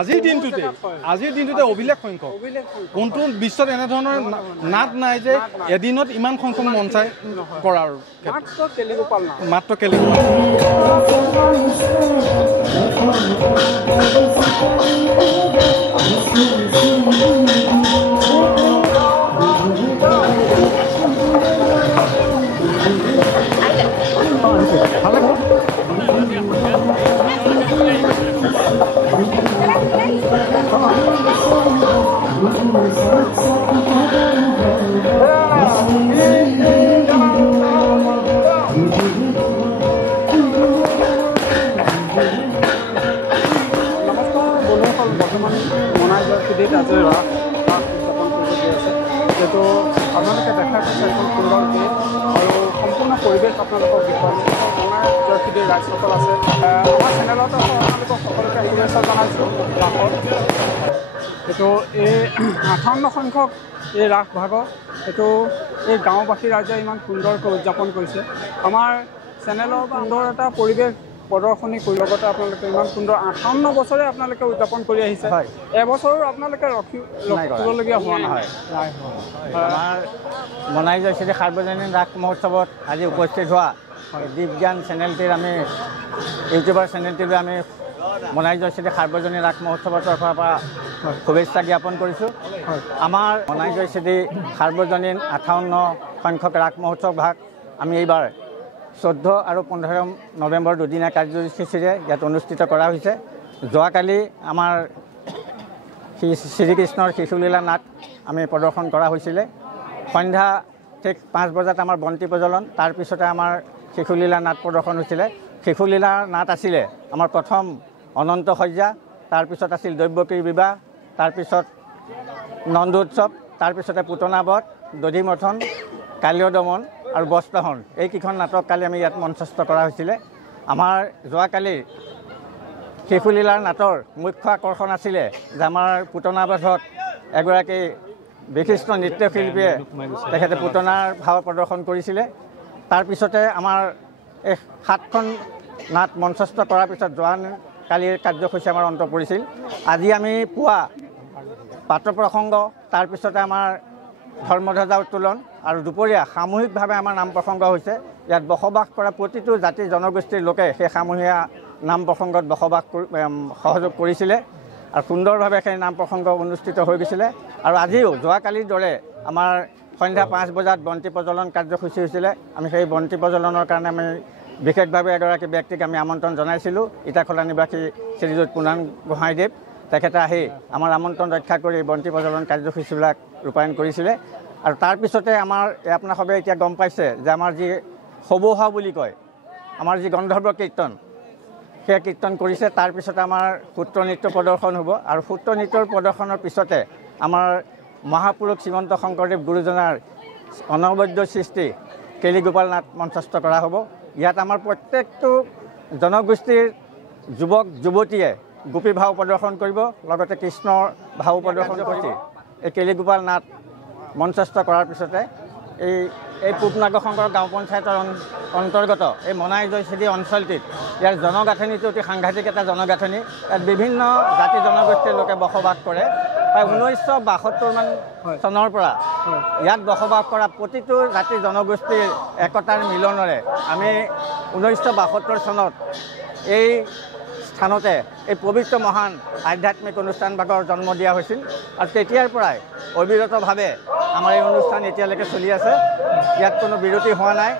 আজিৰ দিনটোতে অভিলেখ সংখ্যক কোনটো বিশ্বত এনেধৰণৰ নাট নাই যে এদিনত ইমান সংখ্যক মঞ্চাই কৰাৰ মাত্ৰ কেলিগোপাল যেহেতু আপোনালোকে দেখা পাইছে এখন সুন্দৰকৈ আৰু সম্পূৰ্ণ পৰিৱেশ আপোনালোকক দেখুৱাব জয়সিদীৰ ৰাইজসকল আছে আমাৰ চেনেলত আপোনালোকক সকলোকে শুভেচ্ছা জনাইছোঁ ৰাসত এইটো এই 58 সংখ্যক এই ৰাস ভাগত এইটো এই গাঁওবাসী ৰাইজে ইমান সুন্দৰকৈ উদযাপন কৰিছে আমাৰ চেনেলৰ সুন্দৰ এটা পৰিৱেশ প্ৰদৰ্শনী কৰি লগতে আপোনালোকে ইমান সুন্দৰ 58 বছৰে আপোনালোকে উদযাপন কৰি আহিছে এবছৰো আপোনালোকে ৰখিবলগীয়া হোৱা নাই আমাৰ মনাই জয়সিদী সাৰ্বজনীন ৰাস মহোৎসৱত আজি উপস্থিত হোৱা দীপজ্ঞান চেনেলটিৰ আমি ইউটিউবাৰ চেনেলটিলৈ আমি মনাই জয়সিদী সাৰ্বজনীন ৰাস মহোৎসৱৰ তৰফৰ পৰা শুভেচ্ছা জ্ঞাপন কৰিছোঁ আমাৰ মনাই জয়সিদী সাৰ্বজনীন 58 সংখ্যক ৰাস মহোৎসৱ ভাগ আমি এইবাৰ 14 আৰু 15 নৱেম্বৰ দুদিনীয়া কাৰ্যসূচীৰে ইয়াত অনুষ্ঠিত কৰা হৈছে যোৱাকালি আমাৰ শ্ৰীকৃষ্ণৰ শিশুলীলা নাট আমি প্ৰদৰ্শন কৰা হৈছিলে সন্ধ্যা ঠিক 5 বজাত আমাৰ বন্তি প্ৰজ্বলন তাৰপিছতে আমাৰ শিশুলীলা নাট প্ৰদৰ্শন হৈছিলে শিশুলীলা নাট আছিলে আমাৰ প্ৰথম অনন্ত সজ্জা তাৰপিছত আছিল দৈৱকীৰ বিবাহ তাৰপিছত নন্দোৎসৱ তাৰপিছতে পুতনা বধ দধিমথন কালীয় দমন আৰু বস্ত্ৰহৰণ এইকেইখন নাটক কালি আমি ইয়াত মঞ্চস্থ কৰা হৈছিলে আমাৰ যোৱাকালি শিশুলীলাৰ নাটৰ মুখ্য আকৰ্ষণ আছিলে যে আমাৰ পুতনা বধত এগৰাকী বিশিষ্ট নৃত্যশিল্পীয়ে তেখেতে পুতনাৰ ভাৱ প্ৰদৰ্শন কৰিছিলে তাৰপিছতে আমাৰ এই 7খন নাট মঞ্চস্থ কৰাৰ পিছত কালিৰ কাৰ্যসূচী আমাৰ অন্ত পৰিছিল আজি আমি পুৱা পাত্ৰ প্ৰসংগ তাৰপিছতে আমাৰ ধৰ্মধ্বজা উত্তোলন আৰু দুপৰীয়া সামূহিকভাৱে আমাৰ নাম প্ৰসংগ হৈছে ইয়াত বসবাস কৰা প্ৰতিটো জাতি জনগোষ্ঠীৰ লোকে সেই সামূহিক নাম প্ৰসংগত বসবাস সহযোগ কৰিছিলে আৰু সুন্দৰভাৱে সেই নাম প্ৰসংগ অনুষ্ঠিত হৈ গৈছিলে আৰু আজিও যোৱাকালিৰ দৰে আমাৰ সন্ধ্যা 5 বজাত বন্তি প্ৰজ্বলন কাৰ্যসূচী হৈছিলে আমি সেই বন্তি প্ৰজ্বলনৰ কাৰণে আমি বিশেষভাৱে এগৰাকী ব্যক্তিক আমি আমন্ত্ৰণ জনাইছিলোঁ ইটাখোলা নিবাসী শ্ৰীযুত পুনান গোহাঁইদেৱ তেখেতে আহি আমাৰ আমন্ত্ৰণ ৰক্ষা কৰি বন্তি প্ৰজ্বলন কাৰ্যসূচীবিলাক ৰূপায়ণ কৰিছিলে আৰু তাৰপিছতে আমাৰ আপোনাৰ সবে এতিয়া গম পাইছে যে আমাৰ যি সবোহা বুলি কয় আমাৰ যি গন্ধৰ্ব কীৰ্তন সেই কীৰ্তন কৰিছে তাৰপিছতে আমাৰ সূত্ৰ নৃত্য প্ৰদৰ্শন হ'ব আৰু সূত্ৰ নৃত্যৰ প্ৰদৰ্শনৰ পিছতে আমাৰ মহাপুৰুষ শ্ৰীমন্ত শংকৰদেৱ গুৰুজনাৰ অনবদ্য সৃষ্টি কেলিগোপাল নাট মঞ্চস্থ কৰা হ'ব ইয়াত আমাৰ প্ৰত্যেকটো জনগোষ্ঠীৰ যুৱক যুৱতীয়ে গোপী ভাও প্ৰদৰ্শন কৰিব লগতে কৃষ্ণৰ ভাও প্ৰদৰ্শন কৰি এই কেলিগোপাল নাট মঞ্চস্থ কৰাৰ পিছতে এই পূবনাগৰ শংকৰ গাঁও পঞ্চায়তৰ অন্তৰ্গত এই মনাই জয়সিদী অঞ্চলটিত ইয়াৰ জনগাঁথনিটো অতি সাংঘাতিক এটা জনগাঁথনি ইয়াত বিভিন্ন জাতি জনগোষ্ঠীৰ লোকে বসবাস কৰে প্ৰায় 1972 চনৰ পৰা ইয়াত বসবাস কৰা প্ৰতিটো জাতি জনগোষ্ঠীৰ একতাৰ মিলনেৰে আমি 1972 চনত এই স্থানতে এই পবিত্ৰ মহান আধ্যাত্মিক অনুষ্ঠানভাগৰ জন্ম দিয়া হৈছিল আৰু তেতিয়াৰ পৰাই অবিৰতভাৱে আমাৰ এই অনুষ্ঠান এতিয়ালৈকে চলি আছে ইয়াত কোনো বিৰতি হোৱা নাই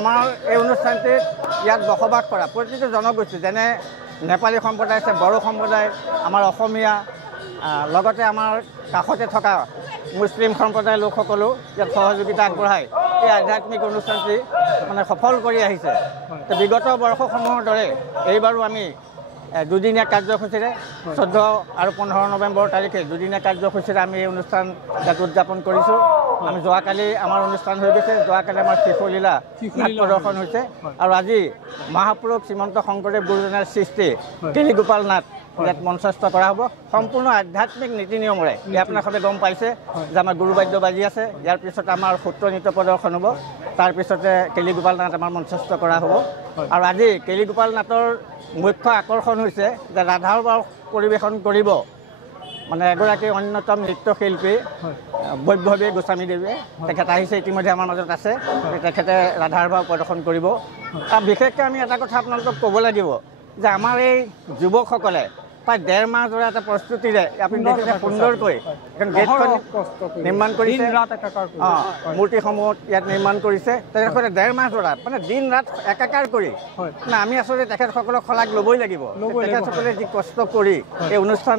আমাৰ এই অনুষ্ঠানটিত ইয়াত বসবাস কৰা প্ৰতিটো জনগোষ্ঠী যেনে নেপালী সম্প্ৰদায় আছে বড়ো সম্প্ৰদায় আমাৰ অসমীয়া লগতে আমাৰ কাষতে থকা মুছলিম সম্প্ৰদায়ৰ লোকসকলেও ইয়াত সহযোগিতা আগবঢ়াই এই আধ্যাত্মিক অনুষ্ঠানটি মানে সফল কৰি আহিছে বিগত বৰ্ষসমূহৰ দৰে এইবাৰো আমি দুদিনীয়া কাৰ্যসূচীৰে 14 আৰু 15 নৱেম্বৰ তাৰিখে দুদিনীয়া কাৰ্যসূচীৰে আমি এই অনুষ্ঠান ইয়াত উদযাপন কৰিছোঁ আমি যোৱাকালি আমাৰ অনুষ্ঠান হৈ গৈছে যোৱাকালি আমাৰ শিশুলীলা প্ৰদৰ্শন হৈছে আৰু আজি মহাপুৰুষ শ্ৰীমন্ত শংকৰদেৱ গুৰুজনাৰ সৃষ্টি কেলিগোপাল নাট ইয়াত মঞ্চস্থ কৰা হ'ব সম্পূৰ্ণ আধ্যাত্মিক নীতি নিয়মেৰে ইয়াত আপোনালোকে গম পাইছে যে আমাৰ গুৰুবাদ্য বাজি আছে ইয়াৰ পিছত আমাৰ সূত্ৰ নৃত্য প্ৰদৰ্শন হ'ব তাৰপিছতে কেলিগোপাল নাট আমাৰ মঞ্চস্থ কৰা হ'ব আৰু আজি কেলিগোপাল নাটৰ মুখ্য আকৰ্ষণ হৈছে যে ৰাধাৰ বাৰ পৰিৱেশন কৰিব মানে এগৰাকী অন্যতম নৃত্যশিল্পী বৈভৱী গোস্বামীদেৱে তেখেত আহিছে ইতিমধ্যে আমাৰ মাজত আছে তেখেতে ৰাধাৰ ভাও প্ৰদৰ্শন কৰিব আৰু বিশেষকৈ আমি এটা কথা আপোনালোকক ক'ব লাগিব যে আমাৰ এই যুৱকসকলে প্ৰায় 1.5 মাহ ধৰি এটা প্ৰস্তুতিৰে আপুনি দেখিছে সুন্দৰকৈ এখন গেটখন নিৰ্মাণ কৰিছে মূৰ্তিসমূহ ইয়াত নিৰ্মাণ কৰিছে তেখেতসকলে 1.5 মাহ ধৰা মানে দিন ৰাত একাকাৰ কৰি মানে আমি আচলতে তেখেতসকলক শলাগ ল'বই লাগিব তেখেতসকলে যি কষ্ট কৰি এই অনুষ্ঠান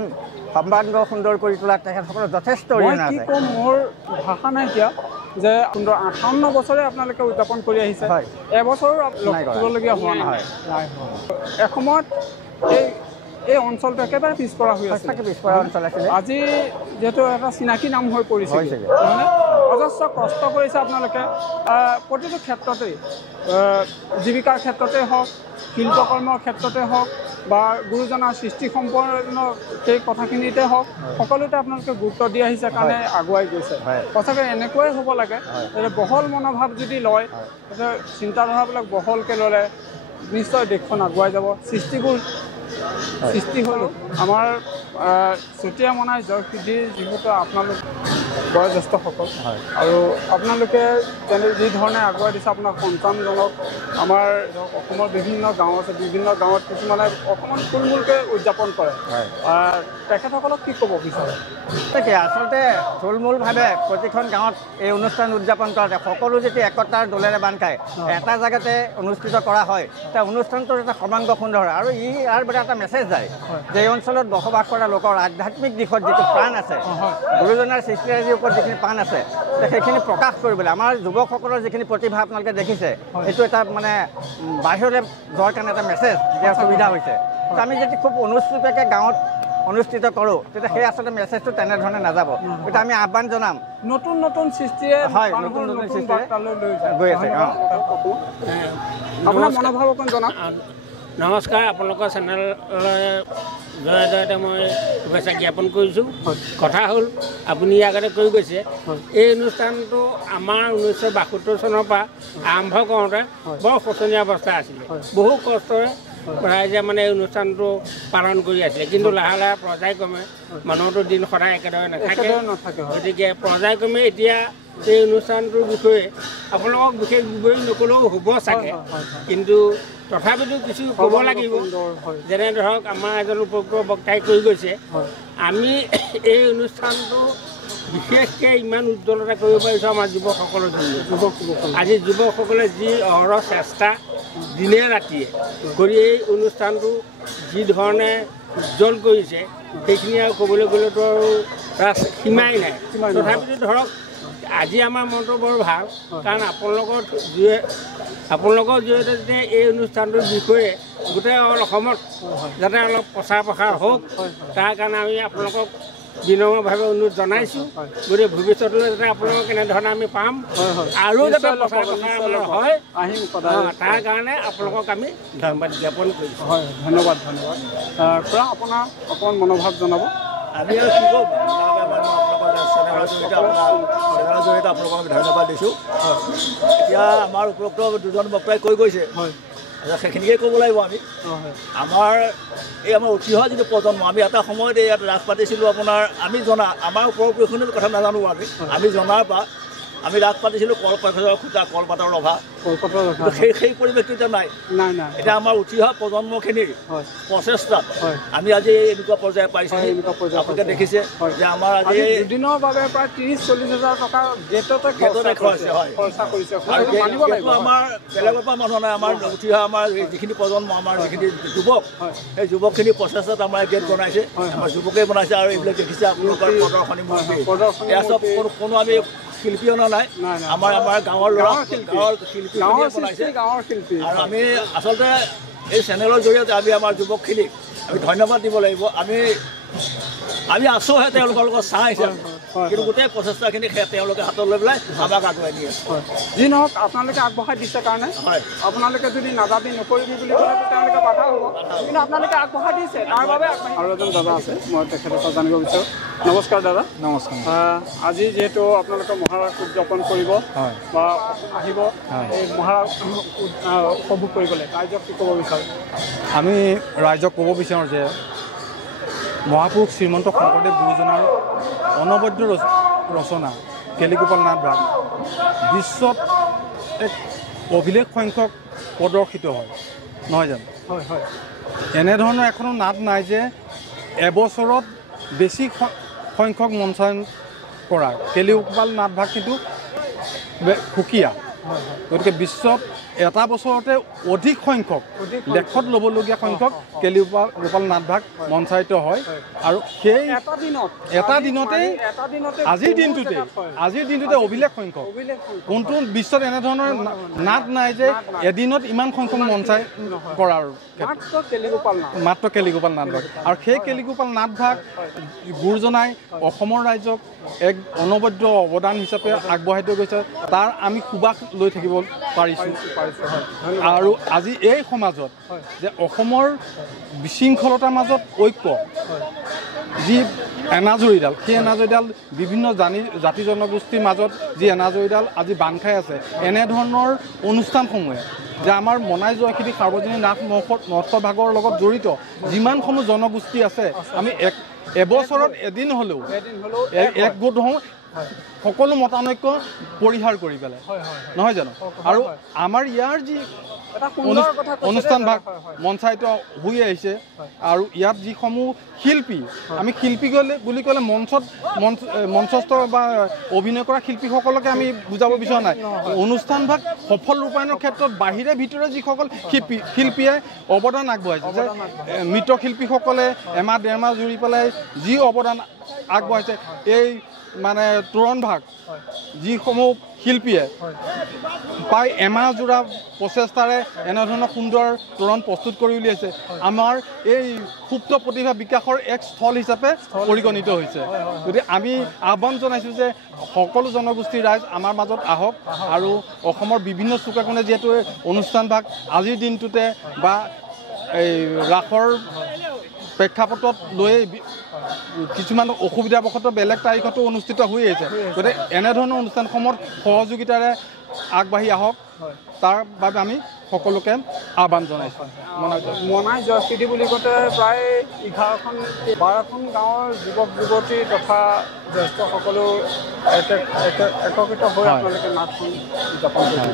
সম্বাংগ সুন্দৰ কৰি তোলাত তেখেতসকলৰ যথেষ্ট অৰিহণা আছে মোৰ ভাষা নাই এতিয়া যে 58 বছৰে আপোনালোকে উদযাপন কৰি আহিছে এবছৰো কৰিবলগীয়া হোৱা নাই এসময়ত এই অঞ্চলটো একেবাৰে পিছপৰা হৈ আছে পিছপৰা অঞ্চল আছিলে আজি যিহেতু এটা চিনাকি নাম হৈ পৰিছে অজস্ৰ কষ্ট কৰিছে আপোনালোকে প্ৰতিটো ক্ষেত্ৰতেই জীৱিকাৰ ক্ষেত্ৰতে হওক শিল্পকৰ্মৰ ক্ষেত্ৰতে হওক বা গুৰুজনাৰ সৃষ্টি সম্পন্ন সেই কথাখিনিতে হওক সকলোতে আপোনালোকে গুৰুত্ব দি আহিছে কাৰণে আগুৱাই গৈছে সঁচাকৈ এনেকুৱাই হ'ব লাগে যে বহল মনোভাৱ যদি লয় চিন্তাধাৰাবিলাক বহলকৈ ল'লে নিশ্চয় দেশখন আগুৱাই যাব সৃষ্টি হ'ল আমাৰ চুতীয়া মনাই জয়সিদ্ধিৰ যিহেতু আপোনালোক বয়োজ্যেষ্ঠসকল আৰু আপোনালোকে যি ধৰণে আগুৱাই দিছে আপোনাৰ সন্তানজনক আমাৰ অসমৰ বিভিন্ন গাঁও আছে বিভিন্ন গাঁৱত কিছুমানে অকণমান থুলমূলকৈ উদযাপন কৰে তেখেতসকলক কি ক'ব বিচাৰে তাকে আচলতে থুলমূলভাৱে প্ৰতিখন গাঁৱত এই অনুষ্ঠান উদযাপন কৰাতে সকলো যেতিয়া একতাৰ দোলেৰে বান্ধ খায় এটা জেগাতে অনুষ্ঠিত কৰা হয় তাৰ অনুষ্ঠানটোৰ এটা সৰ্বাংগ সুন্দৰ হয় আৰু ইয়াৰ পৰা এটা মেছেজ যায় যে এই অঞ্চলত বসবাস কৰা লোকৰ আধ্যাত্মিক দিশত যিটো প্ৰাণ আছে গুৰুজনাৰ সৃষ্টিৰাজিৰ ওপৰত যিখিনি প্ৰাণ আছে সেইখিনি প্ৰকাশ কৰিবলৈ আমাৰ যুৱকসকলৰ যিখিনি প্ৰতিভা আপোনালোকে দেখিছে সেইটো এটা মানে বাহিৰলৈ যোৱাৰ কাৰণে এটা মেছেজ দিয়াৰ সুবিধা হৈছে আমি যদি খুব অনুষ্ঠিতকৈ গাঁৱত অনুষ্ঠিত কৰোঁ তেতিয়া সেই আচলতে মেছেজটো তেনেধৰণে নাযাব গতিকে আমি আহ্বান জনাম নতুন নতুন সৃষ্টিৰে হয় নতুন নতুন সৃষ্টিৰে গৈ আছে আপোনাৰ মনোভাৱ অকণ জনাওক নমস্কাৰ আপোনালোকৰ চেনেললৈ জৰিয়তে মই শুভেচ্ছা জ্ঞাপন কৰিছোঁ কথা হ'ল আপুনি আগতে কৈ গৈছে এই অনুষ্ঠানটো আমাৰ 1972 চনৰ পৰা আৰম্ভ কৰোঁতে বৰ শোচনীয় অৱস্থা আছিলে বহু কষ্টৰে ৰাইজে মানে এই অনুষ্ঠানটো পালন কৰি আছিলে কিন্তু লাহে লাহে পৰ্যায়ক্ৰমে মানুহটো দিন সদায় একেদৰে নাথাকে গতিকে পৰ্যায়ক্ৰমে এতিয়া এই অনুষ্ঠানটোৰ বিষয়ে আপোনালোকক বিশেষ বিৱৰণ নক'লেও হ'ব চাগে কিন্তু তথাপিতো কিছু ক'ব লাগিব যেনে ধৰক আমাৰ এজন উপজ্ঞ বক্তাই কৈ গৈছে আমি এই অনুষ্ঠানটো বিশেষকৈ ইমান উজ্জ্বলতা কৰিব পাৰিছোঁ আমাৰ যুৱকসকলৰ জৰিয়তে আজি যুৱকসকলে যি অহৰহ চেষ্টা দিনে ৰাতিয়ে কৰি এই অনুষ্ঠানটো যি ধৰণে উজ্জ্বল কৰিছে সেইখিনি আৰু ক'বলৈ গ'লেতো আৰু তাৰ সীমাই নাই তথাপিতো ধৰক আজি আমাৰ মনটো বৰ ভাল কাৰণ আপোনালোকৰ জৰিয়তে যাতে এই অনুষ্ঠানটোৰ বিষয়ে গোটেই অসমত যাতে অলপ প্ৰচাৰ প্ৰসাৰ হওক তাৰ কাৰণে আমি আপোনালোকক বিনম্ৰভাৱে অনুৰোধ জনাইছোঁ গতিকে ভৱিষ্যতলৈ যাতে আপোনালোকক কেনেধৰণে আমি পাম আৰু যাতে প্ৰচাৰ প্ৰসাৰ হয় তাৰ কাৰণে আপোনালোকক আমি ধন্যবাদ জ্ঞাপন কৰিছোঁ হয় ধন্যবাদ খুৰা আপোনাৰ অকণমান মনোভাৱ জনাব আমি আৰু কি ক'ম চেনেলৰ জৰিয়তে আপোনালোকক আমি ধন্যবাদ দিছোঁ এতিয়া আমাৰ উপৰোক্ত দুজন বক্তাই কৈ গৈছে সেইখিনিকে ক'ব লাগিব আমি আমাৰ উঠি অহা যিটো প্ৰজন্ম আমি এটা সময়ত ইয়াত ৰাস পাতিছিলোঁ আপোনাৰ আমি জনা আমাৰ ওপৰপুৰুষখিনিৰ কথা নাজানো আমি জনাৰ পৰা আমি ৰাস পাতিছিলোঁ কলপাতৰ খুটা কলপাতৰ ৰভা সেই পৰিৱেশটো এতিয়া নাই এতিয়া আমাৰ উঠি অহা প্ৰজন্মখিনিৰ প্ৰচেষ্টাত আমি আজি এনেকুৱা পৰ্যায় পাইছোঁ আপোনালোকে দেখিছে যে আমাৰ আজি দুদিনৰ বাবে প্ৰায় 30-40 হাজাৰ টকা গেটতে খৰচা কৰিছে আমাৰ বেলেগৰ পৰা মানুহ নাই আমাৰ উঠি অহা আমাৰ যিখিনি প্ৰজন্ম আমাৰ যিখিনি যুৱক সেই যুৱকখিনি প্ৰচেষ্টাত আমাৰ গেট বনাইছে আমাৰ যুৱকেই বনাইছে আৰু এইবিলাক দেখিছে আপোনালোকৰ প্ৰদৰ্শনী এয়া চব কোনো আমি শিল্পী অনা নাই আমাৰ গাঁৱৰ ল'ৰা গাঁৱৰ শিল্পী আৰু আমি আচলতে এই চেনেলৰ জৰিয়তে আমি আমাৰ যুৱকখিনিক আমি ধন্যবাদ দিব লাগিব আমি আছোঁহে তেওঁলোকৰ লগত চাই আহিছে কিন্তু গোটেই প্ৰচেষ্টাখিনি তেওঁলোকে হাতত লৈ পেলাই আমাক আগুৱাই দি আছে যি নহওক আপোনালোকে আগবঢ়াই দিছে কাৰণে আপোনালোকে যদি নাযাবি নকৰিবি বুলি ক'লে তেওঁলোকে বাধা হ'ব কিন্তু আপোনালোকে আগবঢ়াই দিছে তাৰ বাবে আৰু এজন দাদা আছে মই তেখেতৰ পৰা জানিব বিচাৰোঁ নমস্কাৰ দাদা নমস্কাৰ আজি যিহেতু আপোনালোকে মহাৰাজ উদযাপন কৰিব বা আহিব এই মহাৰাজ উপভোগ কৰিবলৈ ৰাইজক কি ক'ব বিচাৰোঁ আমি ৰাইজক ক'ব বিচাৰোঁ যে মহাপুৰুষ শ্ৰীমন্ত শংকৰদেৱ গুৰুজনাৰ অনবদ্য ৰচনা কেলিগোপাল নাট ভাগ বিশ্বত এক অভিলেখ সংখ্যক প্ৰদৰ্শিত হয় নহয় জানো হয় হয় এনেধৰণৰ এখনো নাট নাই যে এবছৰত বেছি সংখ্যক মঞ্চায়ন কৰা কেলিগোপাল নাট ভাগ কিন্তু সুকীয়া গতিকে বিশ্বত এটা বছৰতে অধিক সংখ্যক লেখত ল'বলগীয়া সংখ্যক কেলিগোপাল নাট ভাগ মঞ্চায়িত হয় আৰু সেই এটা দিনতেই আজিৰ দিনটোতে অভিলেখ সংখ্যক কোনটো বিশ্বত এনেধৰণৰ নাট নাই যে এদিনত ইমান সংখ্যক মঞ্চায়ন কৰাৰ মাত্ৰ কেলিগোপাল নাট ভাগ আৰু সেই কেলিগোপাল নাট ভাগ গুৰুজনাই অসমৰ ৰাইজক এক অনবদ্য অৱদান হিচাপে আগবঢ়াই থৈ গৈছে তাৰ আমি সুবাস লৈ থাকিব পাৰিছোঁ আৰু আজি এই সমাজত যে অসমৰ বিশৃংখলতাৰ মাজত ঐক্য যি এনাজৰীডাল সেই এনাজৰীডাল বিভিন্ন জাতি জনগোষ্ঠীৰ মাজত যি এনাজৰীডাল আজি বান্ধ খাই আছে এনেধৰণৰ অনুষ্ঠানসমূহে যে আমাৰ মনাই জয়খিনিক সাৰ্বজনীন নাট মহোৎসৱ ভাগৰ লগত জড়িত যিমানসমূহ জনগোষ্ঠী আছে আমি এবছৰত এদিন হ'লেও একগোট হওঁ সকলো মতানৈক্য পৰিহাৰ কৰি পেলাই নহয় জানো আৰু আমাৰ ইয়াৰ যি অনুষ্ঠান ভাগ মঞ্চায়িত হৈ আহিছে আৰু ইয়াত যিসমূহ শিল্পী আমি শিল্পী বুলি ক'লে মঞ্চস্থ বা অভিনয় কৰা শিল্পীসকলকে আমি বুজাব বিচৰা নাই অনুষ্ঠান ভাগ সফল ৰূপায়ণৰ ক্ষেত্ৰত বাহিৰে ভিতৰে যিসকল শিল্পীয়ে অৱদান আগবঢ়াইছে যে মৃৎশিল্পীসকলে এমাহ ডেৰমাহ জুৰি পেলাই যি অৱদান আগবঢ়াইছে এই মানে তোৰণ ভাগ যিসমূহ শিল্পীয়ে প্ৰায় এমাহজোৰা প্ৰচেষ্টাৰে এনেধৰণৰ সুন্দৰ তোৰণ প্ৰস্তুত কৰি উলিয়াইছে আমাৰ এই সুপ্ত প্ৰতিভা বিকাশৰ এক স্থল হিচাপে পৰিগণিত হৈছে গতিকে আমি আহ্বান জনাইছোঁ যে সকলো জনগোষ্ঠীৰ ৰাইজ আমাৰ মাজত আহক আৰু অসমৰ বিভিন্ন চুকে কোণে যিহেতু অনুষ্ঠান ভাগ আজিৰ দিনটোতে বা এই ৰাসৰ প্ৰেক্ষাপটত লৈ কিছুমান অসুবিধাবশতঃ বেলেগ তাৰিখতো অনুষ্ঠিত হৈ আহিছে গতিকে এনেধৰণৰ অনুষ্ঠানসমূহত সহযোগিতাৰে আগবাঢ়ি আহক তাৰ বাবে আমি সকলোকে আহ্বান জনাইছোঁ মনাই জয়স্থিতি বুলি কওঁতে প্ৰায় 12খন গাঁৱৰ যুৱক যুৱতী তথা জ্যেষ্ঠসকলো একত্ৰিত হৈ আপোনালোকে নাটখন উদযাপন কৰি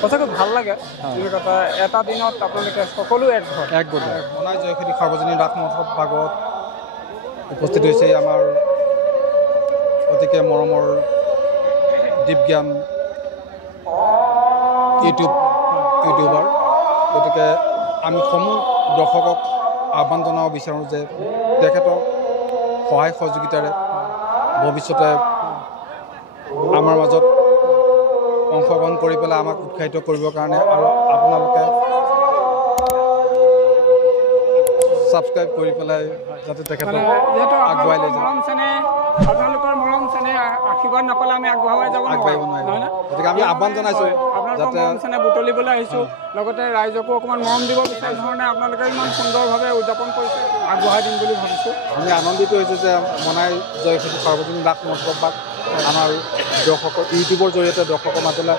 সঁচাকৈ ভাল লাগে এটা দিনত আপোনালোকে সকলো একগোট মনাই জয়খিনিক সাৰ্বজনীন ৰাস মহোৎসৱ ভাগত উপস্থিত হৈছে আমাৰ অতিকে মৰমৰ দীপজ্ঞান ইউটিউবাৰ গতিকে আমি সমূহ দৰ্শকক আহ্বান জনাব বিচাৰোঁ যে তেখেতক সহায় সহযোগিতাৰে ভৱিষ্যতে আমাৰ মাজত অংশগ্ৰহণ কৰি পেলাই আমাক উৎসাহিত কৰিবৰ কাৰণে আৰু আপোনালোকে ছাবস্ক্ৰাইব কৰি পেলাই যাতে তেখেতক আগুৱাই লৈ যায় আপোনালোকৰ মৰম চেনেহ আশীৰ্বাদ নাপালে আমি আগবঢ়াই যাব নোৱাৰিম গতিকে আমি আহ্বান জনাইছোঁ যাতে মৰম চেনেহ বুটলিবলৈ আহিছোঁ লগতে ৰাইজকো অকণমান মৰম দিব বিচাৰি ধৰণে আপোনালোকে ইমান সুন্দৰভাৱে উদযাপন কৰিছে আগবঢ়াই দিম বুলি ভাবিছোঁ আমি আনন্দিত হৈছোঁ যে মনাই জয়খিনিক সাৰ্বজনীন ৰাস মহোৎসৱ ভাগ আমাৰ দৰ্শকৰ ইউটিউবৰ জৰিয়তে দৰ্শকৰ মাজলৈ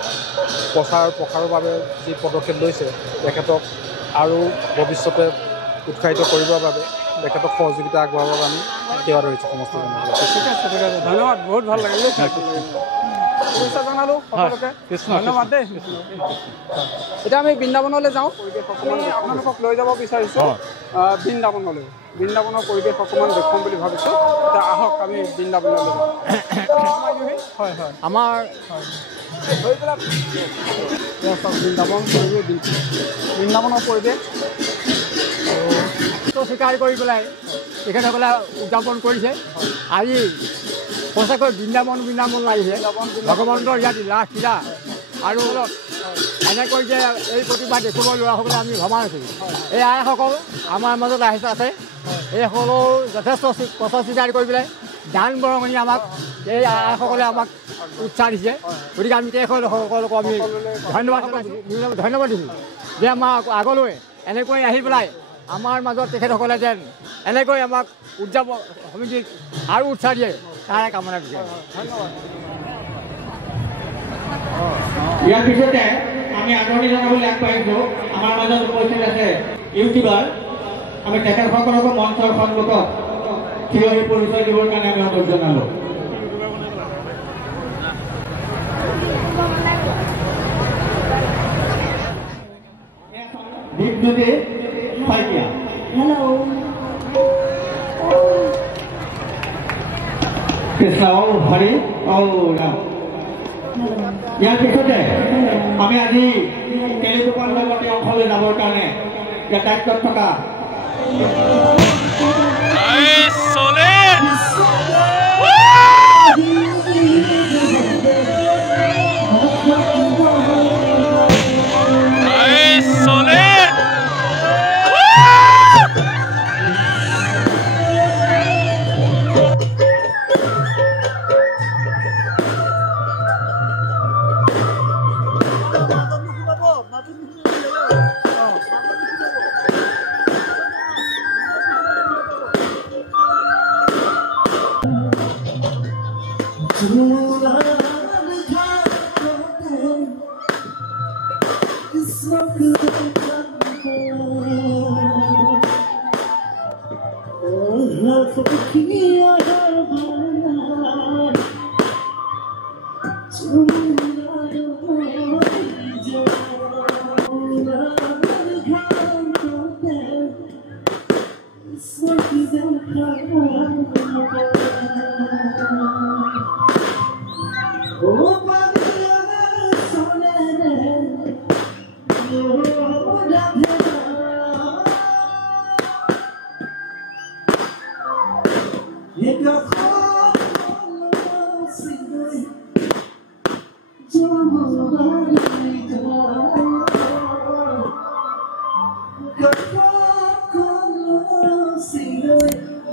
প্ৰসাৰৰ বাবে যি পদক্ষেপ লৈছে তেখেতক আৰু ভৱিষ্যতে উৎসাহিত কৰিবৰ বাবে তেখেতক সহযোগিতা আগবঢ়াবৰ বাবে আমি সেৱা ধৰিছোঁ সমস্ত ঠিক আছে ধন্যবাদ বহুত ভাল লাগিল শুভেচ্ছা জনালোঁ সকলোকে ধন্যবাদ দেই এতিয়া আমি বৃন্দাবনলৈ যাওঁ আপোনালোকক লৈ যাব বিচাৰিছোঁ বৃন্দাবনৰ পৰিৱেশ অকণমান দেখুৱাম বুলি ভাবিছোঁ এতিয়া আহক আমি বৃন্দাবনলৈ যাওঁ হয় হয় আমাৰ বৃন্দাবনৰ পৰিৱেশ স্বীকাৰ কৰি পেলাই তেখেতসকলে উদযাপন কৰিছে আজি সঁচাকৈ বৃন্দাবন লাগিছে ভগৱন্তৰ ইয়াত ৰাসলীলা আৰু এনেকৈ যে এই প্ৰতিভা দেখুৱাব লোৱাসকলে আমি ভবা নাছিলোঁ এই আইসকল আমাৰ মাজত আছে এইসকলেও যথেষ্ট প্ৰচেষ্টা কৰি পেলাই দান বৰঙণি আমাক এই আইসকলে আমাক উৎসাহ দিছে গতিকে আমি তেখেতসকলকো আমি ধন্যবাদ দিছোঁ যে আমাক আগলৈ এনেকৈ আহি পেলাই আমাৰ মাজত তেখেতসকলে যেন এনেকৈ আমাক উদযাপন সমিতিক আৰু উৎসাহ দিয়ে তাৰে কামনা বিচাৰোঁ ধন্যবাদ ইয়াৰ পিছতে আমি আদৰণি জনাবলৈ আগবাঢ়িছোঁ আমাৰ মাজত উপস্থিত আছে ইউটিউবাৰ আমি তেখেতসকলকো মঞ্চৰ সন্মুখত থিয় হৈ পৰিচয় দিবৰ কাৰণে আমি অনুৰোধ জনালোঁ দীপজ্যোতি শইকীয়া কৃষ্ণ হৰি ৰাম ইয়াৰ পিছতে আমি আজি টেলিকোপাৰ লগতে অংশলৈ যাবৰ কাৰণে ইয়াত দায়িত্বত থকা Sing it,